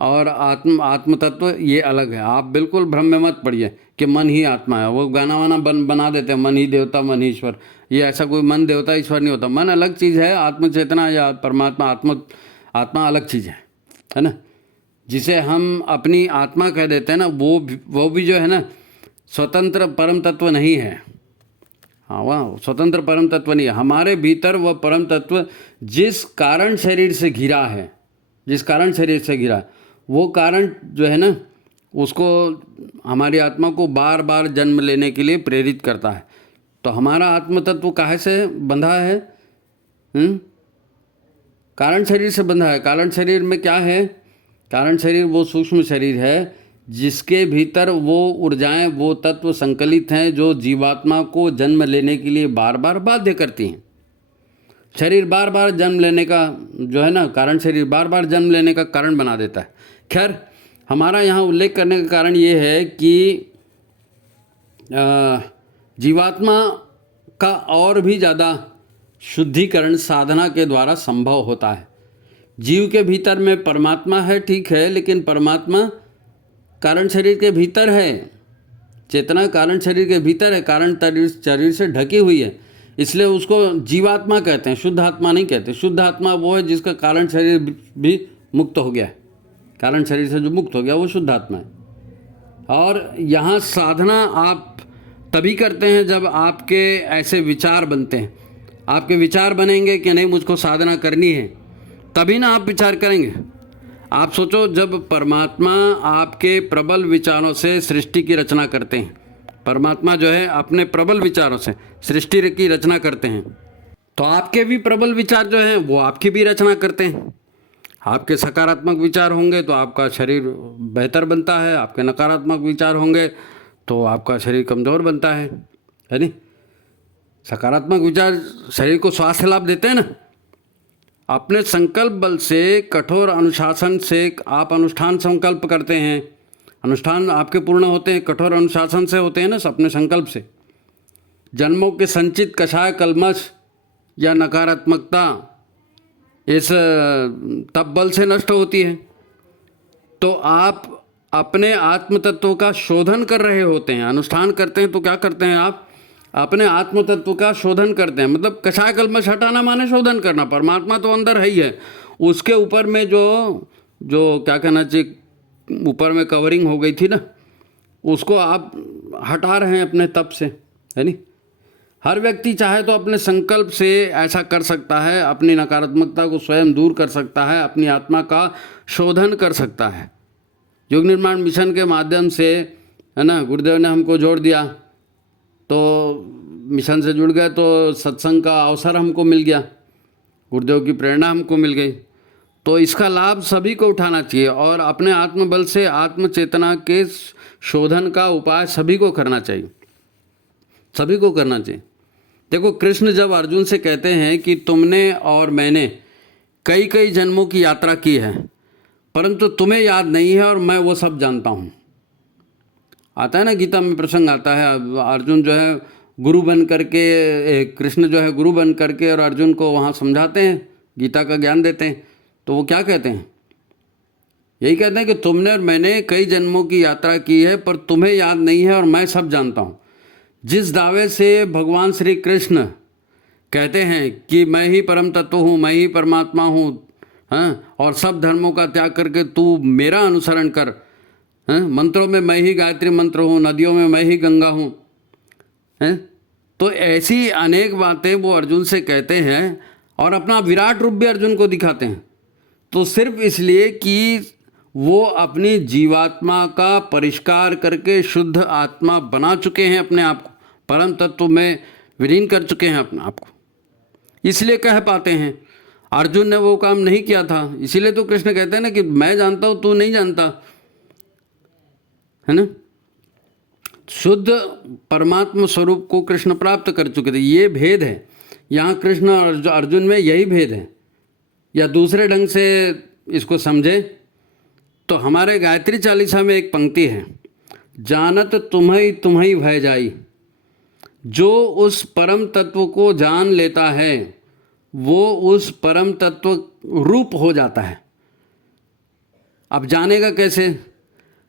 और आत्म तत्व ये अलग है। आप बिल्कुल भ्रम में मत पड़िए कि मन ही आत्मा है। वो गाना वाना बना देते हैं, मन ही देवता मन ही ईश्वर। ये ऐसा कोई मन देवता ईश्वर नहीं होता। मन अलग चीज़ है, आत्म चेतना या परमात्मा आत्मा अलग चीज़ है ना। जिसे हम अपनी आत्मा कह देते हैं ना, वो भी जो है ना स्वतंत्र परम तत्व नहीं है। हाँ, वह स्वतंत्र परम तत्व नहीं है। हमारे भीतर वह परम तत्व जिस कारण शरीर से घिरा है, वो कारण जो है ना, उसको हमारी आत्मा को बार बार जन्म लेने के लिए प्रेरित करता है। तो हमारा आत्म तत्व काहे से बंधा है? कारण शरीर से बंधा है। कारण शरीर में क्या है? कारण शरीर वो सूक्ष्म शरीर है जिसके भीतर वो ऊर्जाएं, वो तत्व संकलित हैं जो जीवात्मा को जन्म लेने के लिए बार बार बाध्य करती हैं। शरीर बार बार जन्म लेने का जो है ना, कारण शरीर बार बार जन्म लेने का कारण बना देता है। खैर, हमारा यहाँ उल्लेख करने का कारण ये है कि जीवात्मा का और भी ज़्यादा शुद्धिकरण साधना के द्वारा संभव होता है। जीव के भीतर में परमात्मा है, ठीक है, लेकिन परमात्मा कारण शरीर के भीतर है। चेतना कारण शरीर के भीतर है, कारण शरीर से ढकी हुई है, इसलिए उसको जीवात्मा कहते हैं, शुद्ध आत्मा नहीं कहते। शुद्ध आत्मा वो है जिसका कारण शरीर भी मुक्त हो गया है। कारण शरीर से जो मुक्त हो गया वो शुद्ध आत्मा है। और यहाँ साधना आप तभी करते हैं जब आपके ऐसे विचार बनते हैं। आपके विचार बनेंगे कि नहीं मुझको साधना करनी है, तभी ना आप विचार करेंगे। आप सोचो, जब परमात्मा आपके प्रबल विचारों से सृष्टि की रचना करते हैं, परमात्मा जो है अपने प्रबल विचारों से सृष्टि की रचना करते हैं, तो आपके भी प्रबल विचार जो हैं वो आपकी भी रचना करते हैं। आपके सकारात्मक विचार होंगे तो आपका शरीर बेहतर बनता है, आपके नकारात्मक विचार होंगे तो आपका शरीर कमज़ोर बनता है नहीं। सकारात्मक विचार शरीर को स्वास्थ्य लाभ देते हैं ना। अपने संकल्प बल से, कठोर अनुशासन से आप अनुष्ठान संकल्प करते हैं, अनुष्ठान आपके पूर्ण होते हैं, कठोर अनुशासन से होते हैं ना, अपने संकल्प से। जन्मों के संचित कषाय कलमश या नकारात्मकता इस तप बल से नष्ट होती है। तो आप अपने आत्म तत्व का शोधन कर रहे होते हैं। अनुष्ठान करते हैं तो क्या करते हैं? आप अपने आत्म तत्व का शोधन करते हैं। मतलब कषाय कलमश हटाना माने शोधन करना। परमात्मा तो अंदर है ही है, उसके ऊपर में जो क्या कहना चाहिए, ऊपर में कवरिंग हो गई थी ना, उसको आप हटा रहे हैं अपने तप से, है नहीं। हर व्यक्ति चाहे तो अपने संकल्प से ऐसा कर सकता है, अपनी नकारात्मकता को स्वयं दूर कर सकता है, अपनी आत्मा का शोधन कर सकता है। योग निर्माण मिशन के माध्यम से, है ना, गुरुदेव ने हमको जोड़ दिया, तो मिशन से जुड़ गए तो सत्संग का अवसर हमको मिल गया, गुरुदेव की प्रेरणा हमको मिल गई। तो इसका लाभ सभी को उठाना चाहिए और अपने आत्मबल से आत्म चेतना के शोधन का उपाय सभी को करना चाहिए, सभी को करना चाहिए। देखो, कृष्ण जब अर्जुन से कहते हैं कि तुमने और मैंने कई कई जन्मों की यात्रा की है, परंतु तुम्हें याद नहीं है और मैं वो सब जानता हूँ। आता है ना, गीता में प्रसंग आता है, अर्जुन जो है गुरु बन करके, कृष्ण जो है गुरु बन करके और अर्जुन को वहाँ समझाते हैं, गीता का ज्ञान देते हैं। तो वो क्या कहते हैं? यही कहते हैं कि तुमने और मैंने कई जन्मों की यात्रा की है, पर तुम्हें याद नहीं है और मैं सब जानता हूँ। जिस दावे से भगवान श्री कृष्ण कहते हैं कि मैं ही परम तत्व हूँ, मैं ही परमात्मा हूँ, हाँ, और सब धर्मों का त्याग करके तू मेरा अनुसरण कर, हाँ, मंत्रों में मैं ही गायत्री मंत्र हूँ, नदियों में मैं ही गंगा हूँ, हैं? तो ऐसी अनेक बातें वो अर्जुन से कहते हैं और अपना विराट रूप भी अर्जुन को दिखाते हैं। तो सिर्फ इसलिए कि वो अपनी जीवात्मा का परिष्कार करके शुद्ध आत्मा बना चुके हैं, अपने आप को परम तत्व में विलीन कर चुके हैं अपने आप को, इसलिए कह पाते हैं। अर्जुन ने वो काम नहीं किया था, इसीलिए तो कृष्ण कहते हैं ना कि मैं जानता हूँ, तू नहीं जानता, है ना। शुद्ध परमात्मा स्वरूप को कृष्ण प्राप्त कर चुके थे, ये भेद है यहाँ कृष्ण और अर्जुन में, यही भेद है। या दूसरे ढंग से इसको समझे तो हमारे गायत्री चालीसा में एक पंक्ति है, जानत तुम्हें तुम्हें भय जाई। जो उस परम तत्व को जान लेता है वो उस परम तत्व रूप हो जाता है। अब जानेगा कैसे?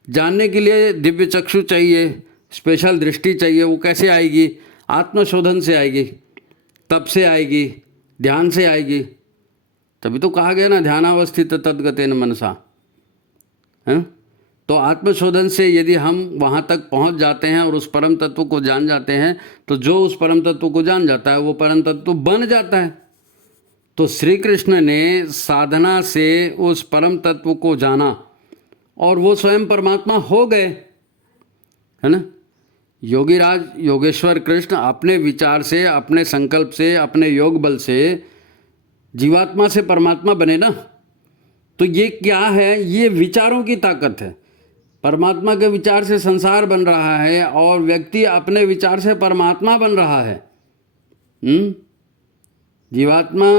जानने के लिए दिव्य चक्षु चाहिए, स्पेशल दृष्टि चाहिए। वो कैसे आएगी? आत्मशोधन से आएगी, तप से आएगी, ध्यान से आएगी। तभी तो कहा गया ना, ध्यानावस्थित तद्गतेन मनसा, है। तो आत्मशोधन से यदि हम वहाँ तक पहुँच जाते हैं और उस परम तत्व को जान जाते हैं, तो जो उस परम तत्व को जान जाता है वो परम तत्व बन जाता है। तो श्री कृष्ण ने साधना से उस परम तत्व को जाना और वो स्वयं परमात्मा हो गए, है ना। योगीराज योगेश्वर कृष्ण अपने विचार से, अपने संकल्प से, अपने योग बल से जीवात्मा से परमात्मा बने ना। तो ये क्या है? ये विचारों की ताकत है। परमात्मा के विचार से संसार बन रहा है और व्यक्ति अपने विचार से परमात्मा बन रहा है। जीवात्मा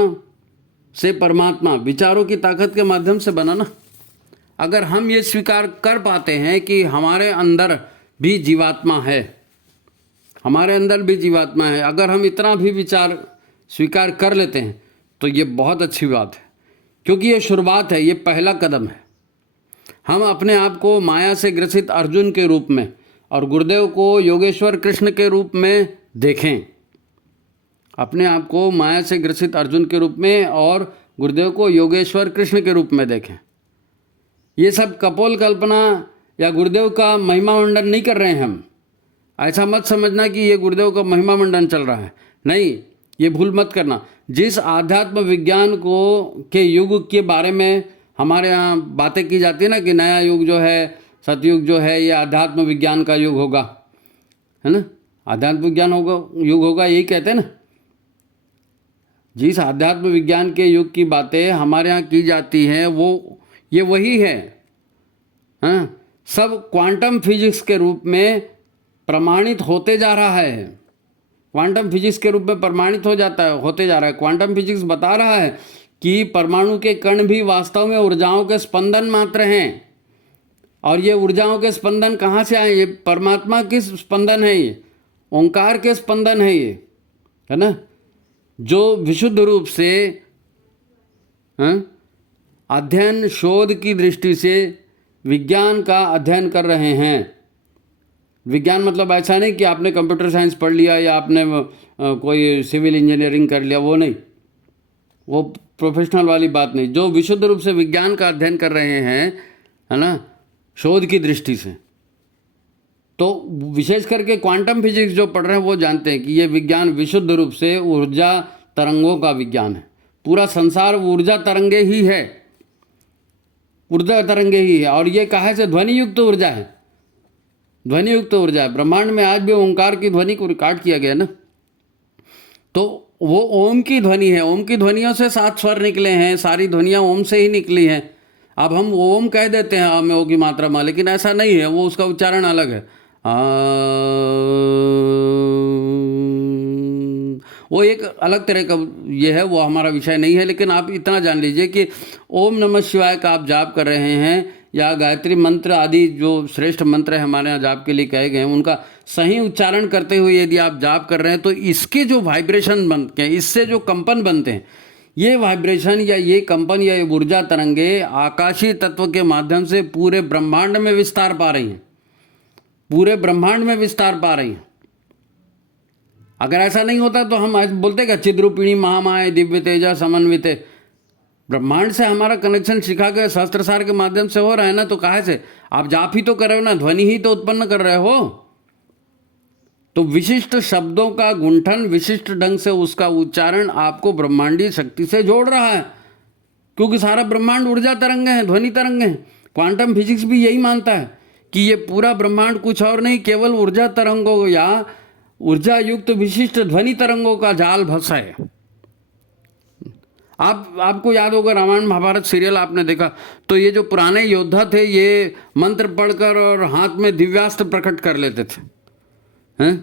से परमात्मा विचारों की ताकत के माध्यम से बना ना। अगर हम ये स्वीकार कर पाते हैं कि हमारे अंदर भी जीवात्मा है, हमारे अंदर भी जीवात्मा है, अगर हम इतना भी विचार स्वीकार कर लेते हैं तो ये बहुत अच्छी बात है, क्योंकि ये शुरुआत है, ये पहला कदम है। हम अपने आप को माया से ग्रसित अर्जुन के रूप में और गुरुदेव को योगेश्वर कृष्ण के रूप में देखें। अपने आप को माया से ग्रसित अर्जुन के रूप में और गुरुदेव को योगेश्वर कृष्ण के रूप में देखें। ये सब कपोल कल्पना या गुरुदेव का महिमा मंडन नहीं कर रहे हैं हम। ऐसा मत समझना कि ये गुरुदेव का महिमा मंडन चल रहा है, नहीं, ये भूल मत करना। जिस आध्यात्म विज्ञान को के युग के बारे में हमारे यहाँ बातें की जाती है ना कि नया युग जो है, सतयुग जो है, ये आध्यात्म विज्ञान का युग होगा, है ना, आध्यात्म विज्ञान होगा, युग होगा, यही कहते हैं ना। जिस आध्यात्म विज्ञान के युग की बातें हमारे यहाँ की जाती हैं वो ये वही है, हाँ। सब क्वांटम फिजिक्स के रूप में प्रमाणित होते जा रहा है, क्वांटम फिजिक्स के रूप में प्रमाणित होते जा रहा है। क्वांटम फिजिक्स बता रहा है कि परमाणु के कण भी वास्तव में ऊर्जाओं के स्पंदन मात्र हैं। और ये ऊर्जाओं के स्पंदन कहाँ से आए? ये परमात्मा के स्पंदन है, ये ओंकार के स्पंदन है, ये, है ना, जो विशुद्ध रूप से, हाँ, अध्ययन शोध की दृष्टि से विज्ञान का अध्ययन कर रहे हैं। विज्ञान मतलब ऐसा नहीं कि आपने कंप्यूटर साइंस पढ़ लिया या आपने कोई सिविल इंजीनियरिंग कर लिया, वो नहीं, वो प्रोफेशनल वाली बात नहीं। जो विशुद्ध रूप से विज्ञान का अध्ययन कर रहे हैं, है ना, शोध की दृष्टि से, तो विशेष करके क्वांटम फिजिक्स जो पढ़ रहे हैं वो जानते हैं कि ये विज्ञान विशुद्ध रूप से ऊर्जा तरंगों का विज्ञान है। पूरा संसार ऊर्जा तरंगे ही है, ऊर्जा तरंगे ही है। और ये कहाँ से? ध्वनि युक्त ऊर्जा है, ध्वनि युक्त ऊर्जा है। ब्रह्मांड में आज भी ओंकार की ध्वनि को रिकॉर्ड किया गया ना, तो वो ओम की ध्वनि है। ओम की ध्वनियों से 7 स्वर निकले हैं, सारी ध्वनियाँ ओम से ही निकली हैं। अब हम ओम कह देते हैं आ में ओ की मात्रा में, लेकिन ऐसा नहीं है, वो उसका उच्चारण अलग है। वो एक अलग तरह का ये है, वो हमारा विषय नहीं है। लेकिन आप इतना जान लीजिए कि ओम नमः शिवाय का आप जाप कर रहे हैं या गायत्री मंत्र आदि जो श्रेष्ठ मंत्र है हमारे यहाँ जाप के लिए कहे गए हैं, उनका सही उच्चारण करते हुए यदि आप जाप कर रहे हैं तो इसके जो वाइब्रेशन बनते हैं, इससे जो कंपन बनते हैं, ये वाइब्रेशन या ये कंपन या ये ऊर्जा तरंगे आकाशीय तत्व के माध्यम से पूरे ब्रह्मांड में विस्तार पा रही हैं, पूरे ब्रह्मांड में विस्तार पा रही हैं। अगर ऐसा नहीं होता तो हम आज बोलते क्या? चिद्रूपिणी महामाया दिव्य तेजा समन्विते। ब्रह्मांड से हमारा कनेक्शन शिखा के सहस्त्रसार के माध्यम से हो रहा है ना, तो कहाँ से? आप जाप ही तो कर रहे हो ना, ध्वनि ही तो उत्पन्न कर रहे हो। तो विशिष्ट शब्दों का गुंठन, विशिष्ट ढंग से उसका उच्चारण आपको ब्रह्मांडीय शक्ति से जोड़ रहा है, क्योंकि सारा ब्रह्मांड ऊर्जा तरंगे हैं, ध्वनि तरंगे हैं। क्वांटम फिजिक्स भी यही मानता है कि ये पूरा ब्रह्मांड कुछ और नहीं, केवल ऊर्जा तरंगों या ऊर्जा युक्त विशिष्ट ध्वनि तरंगों का जाल भसा है। आपको याद होगा रामायण महाभारत सीरियल आपने देखा, तो ये जो पुराने योद्धा थे ये मंत्र पढ़कर और हाथ में दिव्यास्त्र प्रकट कर लेते थे। हैं,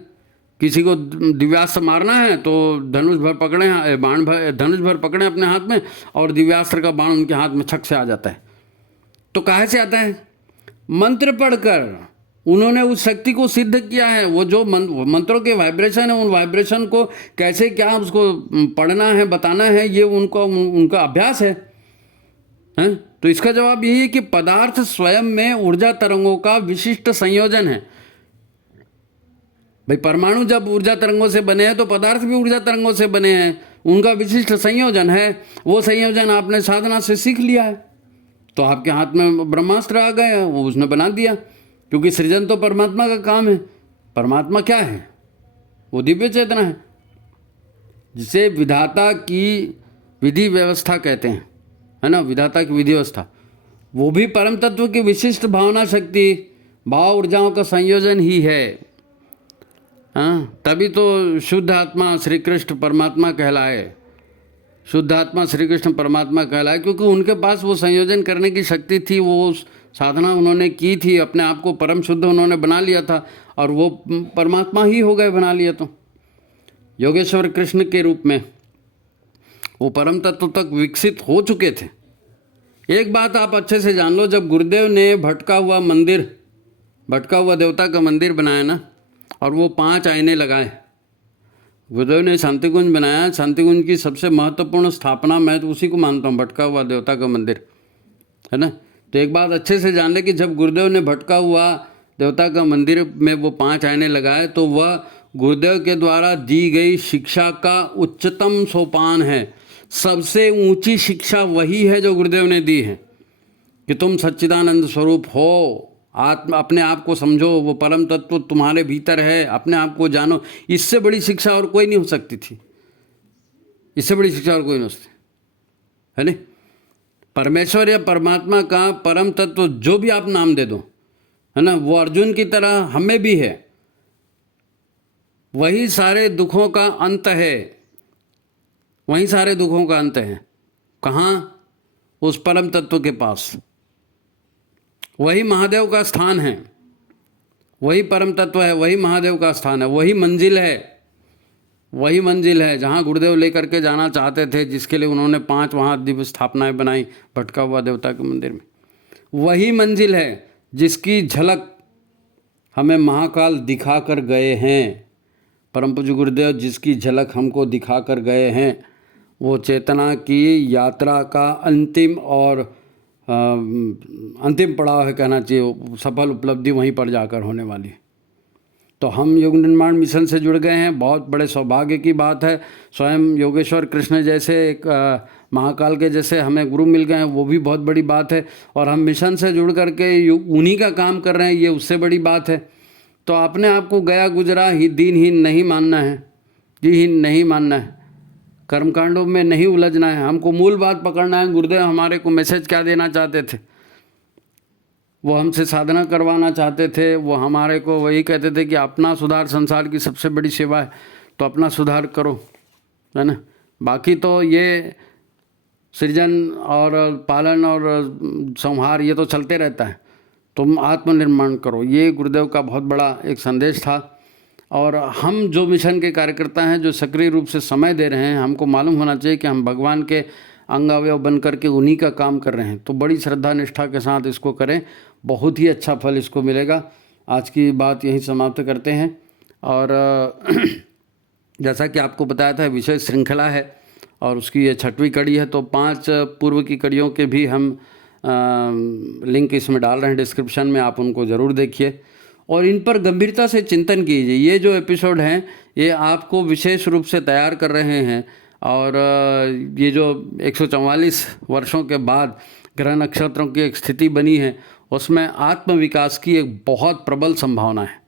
किसी को दिव्यास्त्र मारना है तो धनुष भर पकड़े, बाण भर, धनुष भर पकड़े अपने हाथ में और दिव्यास्त्र का बाण उनके हाथ में छक से आ जाता है। तो कहाँ से आता है? मंत्र पढ़कर उन्होंने उस शक्ति को सिद्ध किया है। वो जो मंत्रों के वाइब्रेशन है, उन वाइब्रेशन को कैसे क्या उसको पढ़ना है, बताना है, ये उनका अभ्यास है। तो इसका जवाब यही है कि पदार्थ स्वयं में ऊर्जा तरंगों का विशिष्ट संयोजन है। भाई परमाणु जब ऊर्जा तरंगों से बने हैं तो पदार्थ भी ऊर्जा तरंगों से बने हैं, उनका विशिष्ट संयोजन है। वो संयोजन आपने साधना से सीख लिया है, तो आपके हाथ में ब्रह्मास्त्र आ गया, वो उसने बना दिया, क्योंकि सृजन तो परमात्मा का काम है। परमात्मा क्या है? वो दिव्य चेतना है, जिसे विधाता की विधि व्यवस्था कहते हैं, है ना, विधाता की विधि व्यवस्था। वो भी परम तत्व की विशिष्ट भावना शक्ति, भाव ऊर्जाओं का संयोजन ही है। हाँ, तभी तो शुद्ध आत्मा श्री कृष्ण परमात्मा कहलाए, शुद्ध आत्मा श्री कृष्ण परमात्मा कहलाए, क्योंकि उनके पास वो संयोजन करने की शक्ति थी, वो साधना उन्होंने की थी, अपने आप को परम शुद्ध उन्होंने बना लिया था और वो परमात्मा ही हो गए बना लिया। तो योगेश्वर कृष्ण के रूप में वो परम तत्व तक विकसित हो चुके थे। एक बात आप अच्छे से जान लो, जब गुरुदेव ने भटका हुआ देवता का मंदिर बनाया ना, और वो 5 आईने लगाए, गुरुदेव ने शांतिकुंज बनाया। शांतिकुंज की सबसे महत्वपूर्ण स्थापना मैं तो उसी को मानता हूँ, भटका हुआ देवता का मंदिर, है ना। तो एक बात अच्छे से जान ले कि जब गुरुदेव ने भटका हुआ देवता का मंदिर में वो 5 आईने लगाए, तो वह गुरुदेव के द्वारा दी गई शिक्षा का उच्चतम सोपान है। सबसे ऊंची शिक्षा वही है जो गुरुदेव ने दी है कि तुम सच्चिदानंद स्वरूप हो, आत्मा, अपने आप को समझो, वो परम तत्व तुम्हारे भीतर है, अपने आप को जानो। इससे बड़ी शिक्षा और कोई नहीं हो सकती थी, इससे बड़ी शिक्षा और कोई नहीं हो सकती, है नहीं। परमेश्वर या परमात्मा का परम तत्व जो भी आप नाम दे दो, है ना, वो अर्जुन की तरह हमें भी है। वही सारे दुखों का अंत है, वही सारे दुखों का अंत है। कहाँ? उस परम तत्व के पास। वही महादेव का स्थान है, वही परम तत्व है, वही महादेव का स्थान है, वही मंजिल है जहाँ गुरुदेव लेकर के जाना चाहते थे, जिसके लिए उन्होंने 5 वहाँ दिव्य स्थापनाएं बनाई भटका हुआ देवता के मंदिर में। वही मंजिल है जिसकी झलक हमें महाकाल दिखा कर गए हैं। परम पूज्य गुरुदेव जिसकी झलक हमको दिखा कर गए हैं, वो चेतना की यात्रा का अंतिम पड़ाव है, कहना चाहिए। सफल उपलब्धि वहीं पर जाकर होने वाली है। तो हम योग निर्माण मिशन से जुड़ गए हैं, बहुत बड़े सौभाग्य की बात है। स्वयं योगेश्वर कृष्ण जैसे एक महाकाल के जैसे हमें गुरु मिल गए हैं, वो भी बहुत बड़ी बात है। और हम मिशन से जुड़ करके उन्हीं का काम कर रहे हैं, ये उससे बड़ी बात है। तो अपने आप को गया गुजरा ही दीनहीन नहीं मानना है, जीहीन नहीं मानना है, कर्मकांडों में नहीं उलझना है। हमको मूल बात पकड़ना है। गुरुदेव हमारे को मैसेज क्या देना चाहते थे? वो हमसे साधना करवाना चाहते थे। वो हमारे को वही कहते थे कि अपना सुधार संसार की सबसे बड़ी सेवा है, तो अपना सुधार करो, है ना। बाकी तो ये सृजन और पालन और संहार ये तो चलते रहता है, तुम आत्मनिर्माण करो। ये गुरुदेव का बहुत बड़ा एक संदेश था। और हम जो मिशन के कार्यकर्ता हैं, जो सक्रिय रूप से समय दे रहे हैं, हमको मालूम होना चाहिए कि हम भगवान के अंग अवयव बन करके उन्हीं का काम कर रहे हैं। तो बड़ी श्रद्धा निष्ठा के साथ इसको करें, बहुत ही अच्छा फल इसको मिलेगा। आज की बात यहीं समाप्त करते हैं। और जैसा कि आपको बताया था, विषय श्रृंखला है और उसकी ये 6वीं कड़ी है। तो 5 पूर्व की कड़ियों के भी हम लिंक इसमें डाल रहे हैं डिस्क्रिप्शन में, आप उनको ज़रूर देखिए और इन पर गंभीरता से चिंतन कीजिए। ये जो एपिसोड हैं ये आपको विशेष रूप से तैयार कर रहे हैं। और ये जो 144 वर्षों के बाद ग्रह नक्षत्रों की एक स्थिति बनी है, उसमें आत्मविकास की एक बहुत प्रबल संभावना है,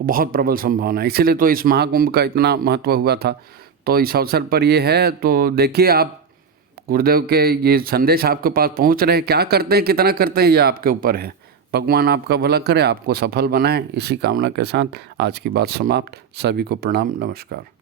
बहुत प्रबल संभावना है। इसीलिए तो इस महाकुंभ का इतना महत्व हुआ था। तो इस अवसर पर ये है, तो देखिए आप गुरुदेव के ये संदेश आपके पास पहुंच रहे हैं। क्या करते हैं, कितना करते हैं, ये आपके ऊपर है। भगवान आपका भला करे, आपको सफल बनाए। इसी कामना के साथ आज की बात समाप्त। सभी को प्रणाम, नमस्कार।